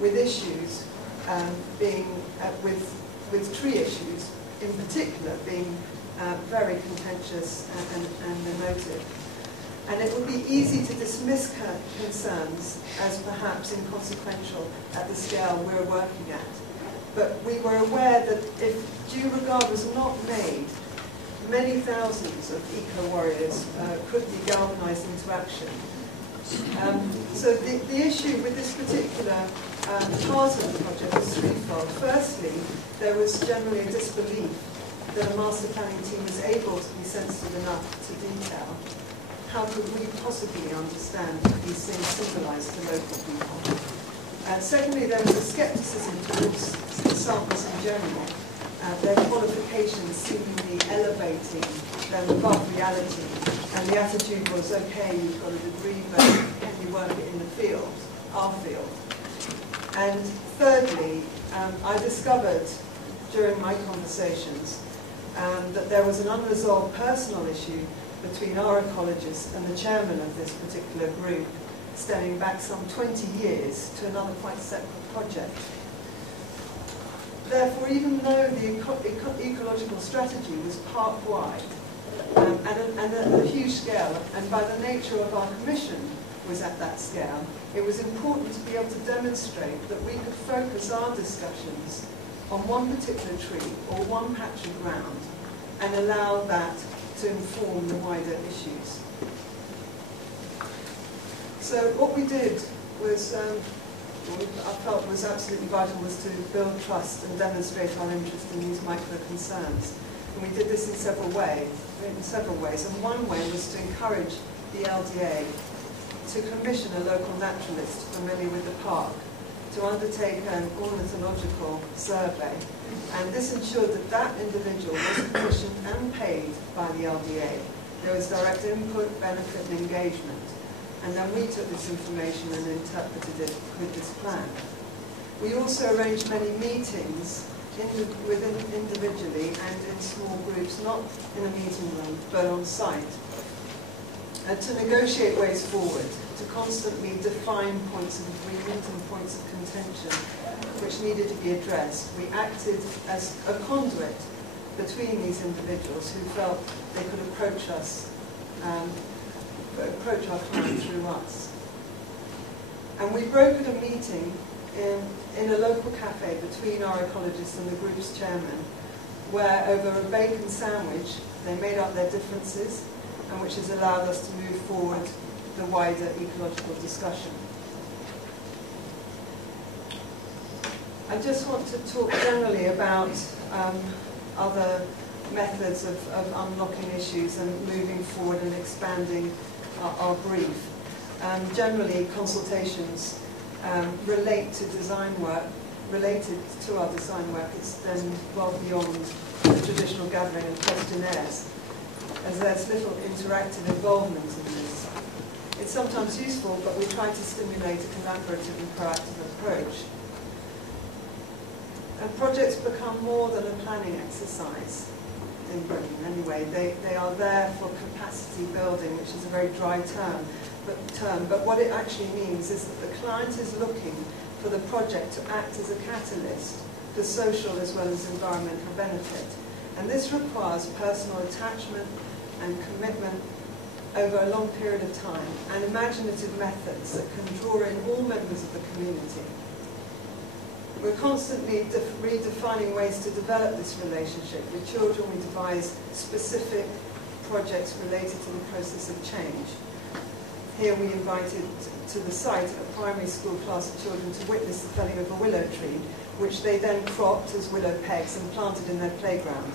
with issues with tree issues in particular being very contentious and emotive. And it would be easy to dismiss concerns as perhaps inconsequential at the scale we're working at. But we were aware that if due regard was not made, many thousands of eco-warriors could be galvanized into action. So the issue with this particular part of the project was threefold. Firstly, there was generally a disbelief that a master planning team was able to be sensitive enough to detail. How could we possibly understand these things symbolized to local people? Secondly, there was a skepticism towards consultants in general, their qualifications seemingly elevating them above reality, and the attitude was, okay, you've got a degree, but can you work it in the field, our field? And thirdly, I discovered during my conversations that there was an unresolved personal issue between our ecologist and the chairman of this particular group, stemming back some 20 years to another quite separate project. Therefore, even though the ecological strategy was park-wide and at a huge scale, and by the nature of our commission was at that scale, it was important to be able to demonstrate that we could focus our discussions on one particular tree or one patch of ground and allow that to inform the wider issues. So what we did was, I felt was absolutely vital, was to build trust and demonstrate our interest in these micro concerns. And we did this in several ways. And one way was to encourage the LDA to commission a local naturalist familiar with the park to undertake an ornithological survey. And this ensured that that individual was commissioned and paid by the LDA. There was direct input, benefit, and engagement. And then we took this information and interpreted it with this plan. We also arranged many meetings individually and in small groups, not in a meeting room, but on site, to negotiate ways forward, to constantly define points of agreement and points of contention which needed to be addressed. We acted as a conduit between these individuals who felt they could approach us, approach our client through us. And we brokered a meeting in a local cafe between our ecologist and the group's chairman, where over a bacon sandwich they made up their differences, and which has allowed us to move forward the wider ecological discussion. I just want to talk generally about other methods of unlocking issues and moving forward and expanding our brief. Generally, consultations relate to design work, related to our design work, extend well beyond the traditional gathering of questionnaires, as there's little interactive involvement in this. It's sometimes useful, but we try to stimulate a collaborative and proactive approach. And projects become more than a planning exercise in Britain anyway. They are there for capacity building, which is a very dry term. But what it actually means is that the client is looking for the project to act as a catalyst for social as well as environmental benefit. And this requires personal attachment and commitment over a long period of time, and imaginative methods that can draw in all members of the community. We're constantly redefining ways to develop this relationship. With children, we devise specific projects related to the process of change. Here we invited to the site a primary school class of children to witness the felling of a willow tree, which they then cropped as willow pegs and planted in their playground.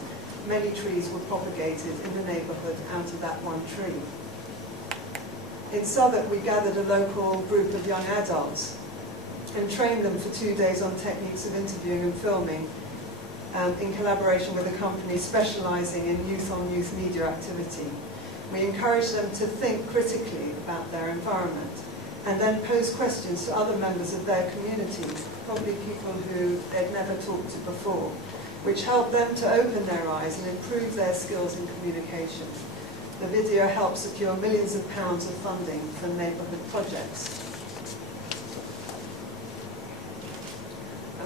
Many trees were propagated in the neighbourhood out of that one tree. In Southwark, we gathered a local group of young adults and trained them for 2 days on techniques of interviewing and filming in collaboration with a company specialising in youth-on-youth media activity. We encouraged them to think critically about their environment and then pose questions to other members of their communities, probably people who they'd never talked to before, which helped them to open their eyes and improve their skills in communication. The video helped secure millions of pounds of funding for neighbourhood projects.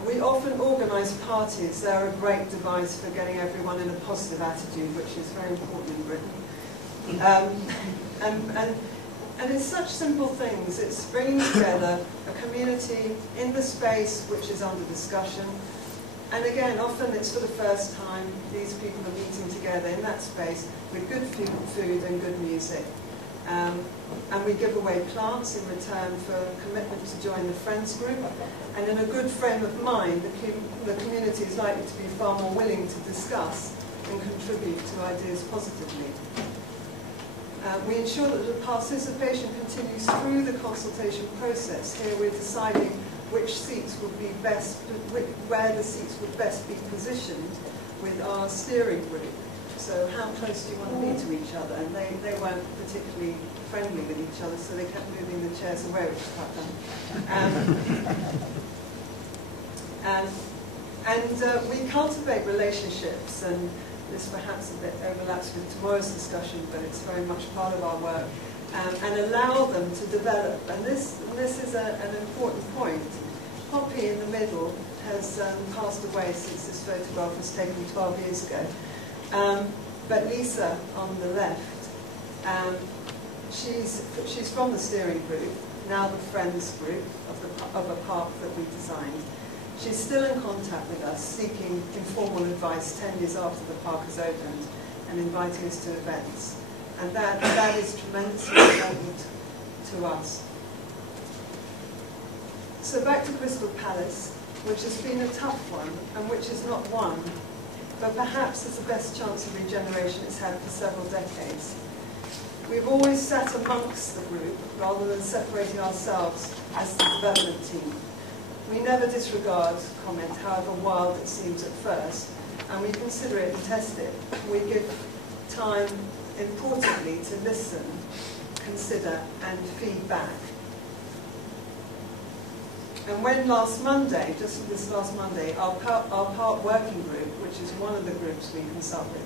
We often organise parties. They're a great device for getting everyone in a positive attitude, which is very important in Britain. And it's such simple things. It's bringing together a community in the space which is under discussion. And again, often it's for the first time these people are meeting together in that space with good food and good music. And we give away plants in return for commitment to join the Friends group. And in a good frame of mind, the community is likely to be far more willing to discuss and contribute to ideas positively. We ensure that the participation continues through the consultation process. Here we're deciding which seats would be best, where the seats would best be positioned with our steering group. So how close do you want to be to each other? And they weren't particularly friendly with each other, so they kept moving the chairs away, which is quite fun. We cultivate relationships, and this perhaps a bit overlaps with tomorrow's discussion, but it's very much part of our work, and allow them to develop. And this is an important point. Poppy in the middle has passed away since this photograph was taken 12 years ago. But Lisa on the left, she's from the steering group, now the Friends group of a park that we designed. She's still in contact with us, seeking informal advice 10 years after the park has opened and inviting us to events. And that is tremendously important to us. So back to Crystal Palace, which has been a tough one and which is not won, but perhaps is the best chance of regeneration it's had for several decades. We've always sat amongst the group rather than separating ourselves as the development team. We never disregard comment, however wild it seems at first, and we consider it and test it. We give time, importantly, to listen, consider, and feedback. And when last Monday, just this last Monday, our park working group, which is one of the groups we consult with,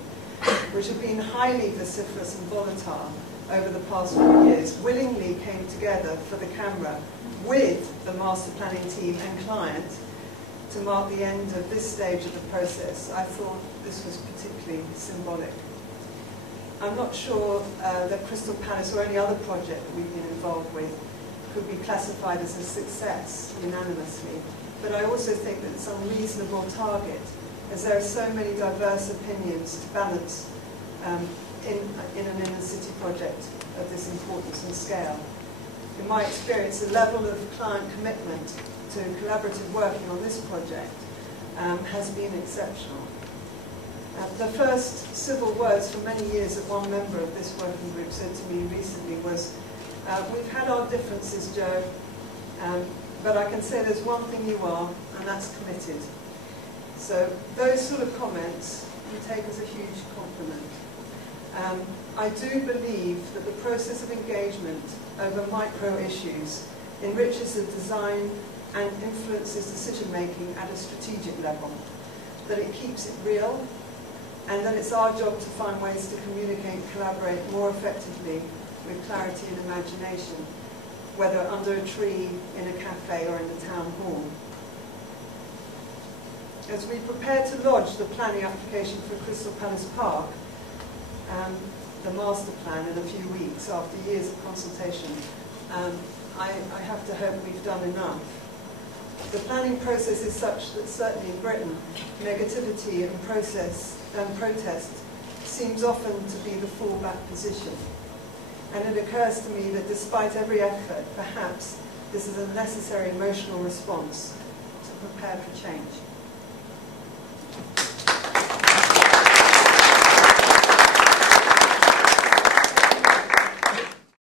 which have been highly vociferous and volatile over the past few years, willingly came together for the camera with the master planning team and client to mark the end of this stage of the process. I thought this was particularly symbolic. I'm not sure that Crystal Palace or any other project that we've been involved with could be classified as a success unanimously, but I also think that it's an unreasonable target, as there are so many diverse opinions to balance in an inner city project of this importance and scale. In my experience, the level of client commitment to collaborative working on this project has been exceptional. The first civil words for many years that one member of this working group said to me recently was, we've had our differences, Joe, but I can say there's one thing you are, and that's committed. So those sort of comments we take as a huge compliment. I do believe that the process of engagement over micro issues enriches the design and influences decision-making at a strategic level, that it keeps it real, and that it's our job to find ways to communicate and collaborate more effectively with clarity and imagination, whether under a tree, in a cafe, or in the town hall. As we prepare to lodge the planning application for Crystal Palace Park, the master plan in a few weeks after years of consultation, I have to hope we've done enough. The planning process is such that certainly in Britain, negativity and protest seems often to be the fallback position. And it occurs to me that despite every effort, perhaps this is a necessary emotional response to prepare for change.